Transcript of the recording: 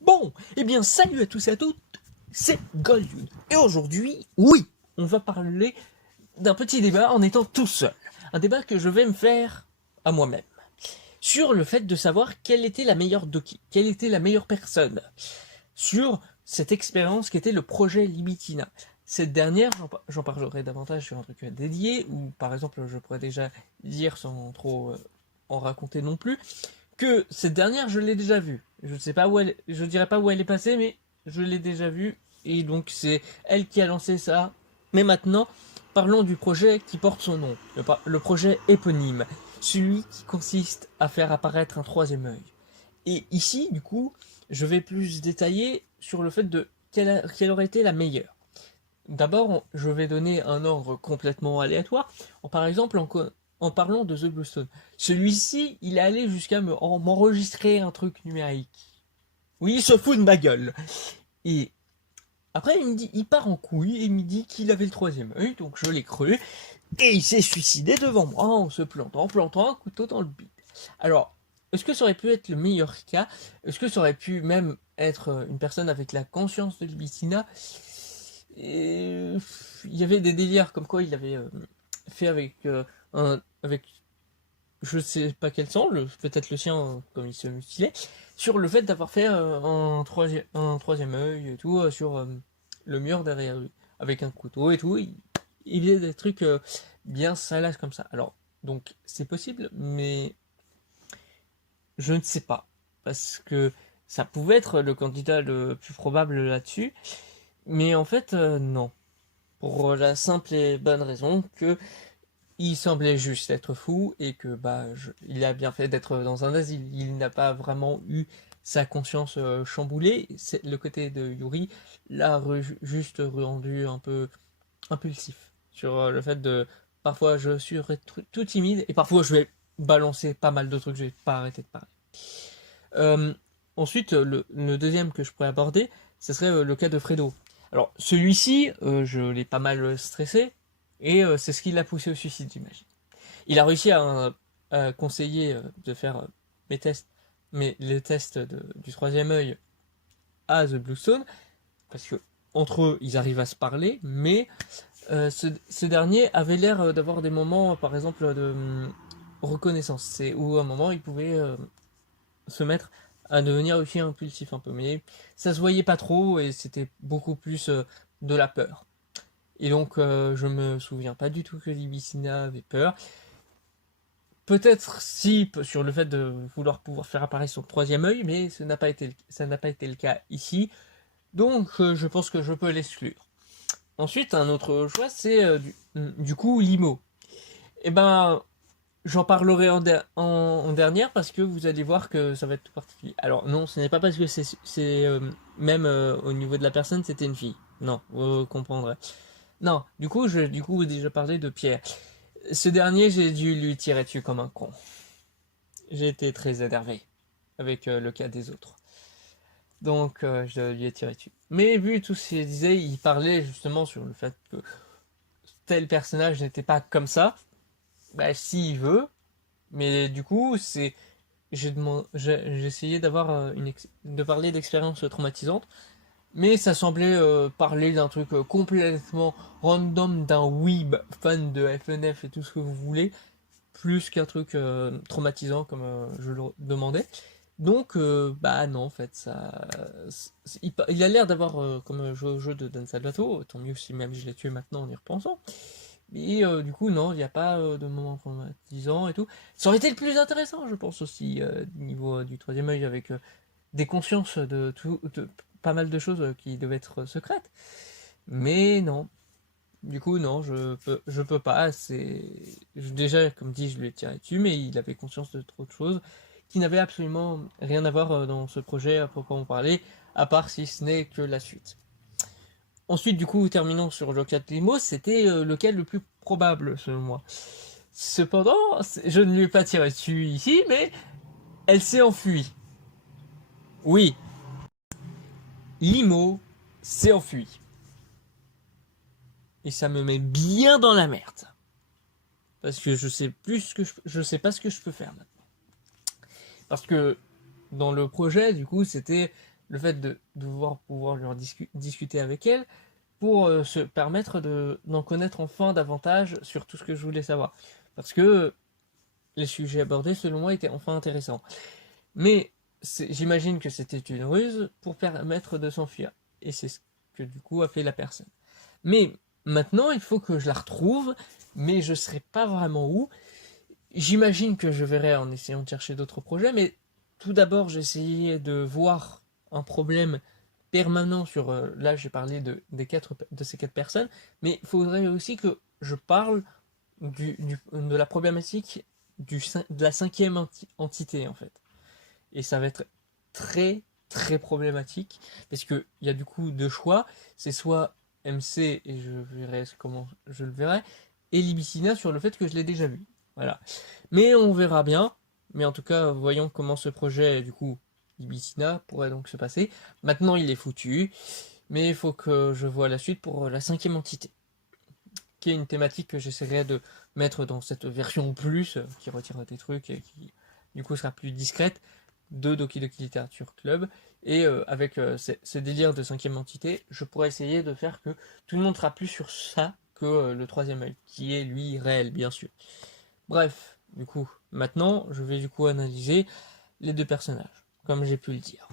Bon, eh bien salut à tous et à toutes, c'est Goldune. Et aujourd'hui, oui, on va parler d'un petit débat en étant tout seul. Un débat que je vais me faire à moi-même. Sur le fait de savoir quelle était la meilleure Doki, quelle était la meilleure personne. Sur cette expérience qui était le projet Libitina. Cette dernière, j'en parlerai davantage sur un truc dédié, où par exemple je pourrais déjà dire sans trop en raconter non plus, que cette dernière, je l'ai déjà vue. Je ne sais pas où elle, je dirais pas où elle est passée, mais je l'ai déjà vue. Et donc c'est elle qui a lancé ça. Mais maintenant, parlons du projet qui porte son nom, le projet éponyme, celui qui consiste à faire apparaître un troisième œil. Et ici, du coup, je vais plus détailler sur le fait de quelle aurait été la meilleure. D'abord, je vais donner un ordre complètement aléatoire. Par exemple, en parlant de The Bluestone. Celui-ci, il est allé jusqu'à m'enregistrer un truc numérique. Oui, il se fout de ma gueule. Et après, il part en couille et il me dit qu'il avait le troisième œil, donc je l'ai cru. Et il s'est suicidé devant moi en se plantant un couteau dans le bide. Alors, est-ce que ça aurait pu être le meilleur cas? Est-ce que ça aurait pu même être une personne avec la conscience de Libitina? Et il y avait des délires comme quoi il avait fait avec je sais pas quel sang, peut-être le sien comme il se mutilait, sur le fait d'avoir fait un troisième œil et tout sur le mur derrière lui avec un couteau et tout. Il faisait des trucs bien salaces comme ça. Alors donc c'est possible, mais je ne sais pas parce que ça pouvait être le candidat le plus probable là-dessus, mais en fait non. Pour la simple et bonne raison que il semblait juste être fou et que il a bien fait d'être dans un asile. Il n'a pas vraiment eu sa conscience chamboulée. C'est le côté de Yuri l'a juste rendu un peu impulsif sur le fait de parfois je suis tout timide et parfois je vais balancer pas mal de trucs. Je vais pas arrêter de parler. Euh, Ensuite, le deuxième que je pourrais aborder, ce serait le cas de Fredo. Alors, celui-ci, je l'ai pas mal stressé, et c'est ce qui l'a poussé au suicide, j'imagine. Il a réussi à conseiller de faire mes tests, mais les tests du troisième œil à The Bluestone, parce que entre eux, ils arrivent à se parler, mais ce dernier avait l'air d'avoir des moments, par exemple, de reconnaissance. C'est où à un moment, il pouvait se mettre à devenir aussi impulsif un peu. Mais ça se voyait pas trop et c'était beaucoup plus de la peur. Et donc je me souviens pas du tout que Libicina avait peur. Peut-être si sur le fait de vouloir pouvoir faire apparaître son troisième œil, mais ça n'a pas été le cas ici. Donc je pense que je peux l'exclure. Ensuite, un autre choix, c'est du coup Limo. Et ben, j'en parlerai en dernière parce que vous allez voir que ça va être tout particulier. Alors non, ce n'est pas parce que même au niveau de la personne, c'était une fille. Non, vous comprendrez. Non, du coup, déjà parlé de Pierre. Ce dernier, j'ai dû lui tirer dessus comme un con. J'ai été très énervé avec le cas des autres. Donc, je lui ai tiré dessus. Mais vu tout ce qu'il disait, il parlait justement sur le fait que tel personnage n'était pas comme ça. Bah, s'il veut, mais du coup, j'ai essayé d'avoir de parler d'expériences traumatisantes, mais ça semblait parler d'un truc complètement random, d'un weeb fan de FNF et tout ce que vous voulez, plus qu'un truc traumatisant comme je le demandais. Donc, bah non, en fait, il a l'air d'avoir comme jeu de Dan Salvato, tant mieux si même je l'ai tué maintenant en y repensant. Et du coup, non, il n'y a pas de moment traumatisant et tout. Ça aurait été le plus intéressant, je pense aussi, niveau du troisième œil, avec des consciences de pas mal de choses qui devaient être secrètes. Mais non. Du coup, non, je peux pas. Déjà, comme dit, je lui ai tiré dessus, mais il avait conscience de trop de choses qui n'avaient absolument rien à voir dans ce projet à proprement parler, à part si ce n'est que la suite. Ensuite, du coup, terminons sur Jocat Limo, c'était le cas le plus probable, selon moi. Cependant, je ne lui ai pas tiré dessus ici, mais elle s'est enfuie. Oui, Limo s'est enfui. Et ça me met bien dans la merde. Parce que je sais pas ce que je peux faire maintenant. Parce que dans le projet, du coup, c'était le fait de pouvoir discuter avec elle pour se permettre d'en connaître enfin davantage sur tout ce que je voulais savoir. Parce que les sujets abordés, selon moi, étaient enfin intéressants. Mais j'imagine que c'était une ruse pour permettre de s'enfuir. Et c'est ce que du coup a fait la personne. Mais maintenant, il faut que je la retrouve, mais je ne serai pas vraiment où. J'imagine que je verrai en essayant de chercher d'autres projets, mais tout d'abord, j'ai essayé de voir un problème permanent sur... là, j'ai parlé de ces quatre personnes, mais il faudrait aussi que je parle de la problématique de la cinquième entité, en fait. Et ça va être très, très problématique, parce qu'il y a du coup deux choix. C'est soit MC, et je verrai comment je le verrai, et Libicina sur le fait que je l'ai déjà vu. Voilà. Mais on verra bien. Mais en tout cas, voyons comment ce projet, du coup, Libicina, pourrait donc se passer. Maintenant, il est foutu. Mais il faut que je vois la suite pour la cinquième entité, qui est une thématique que j'essaierai de mettre dans cette version plus, qui retirera des trucs et qui, du coup, sera plus discrète, de Doki Doki Literature Club. Et avec ce délire de cinquième entité, je pourrais essayer de faire que tout le monde sera plus sur ça que le troisième œil, qui est lui réel, bien sûr. Bref, du coup, maintenant, je vais du coup analyser les deux personnages, comme j'ai pu le dire.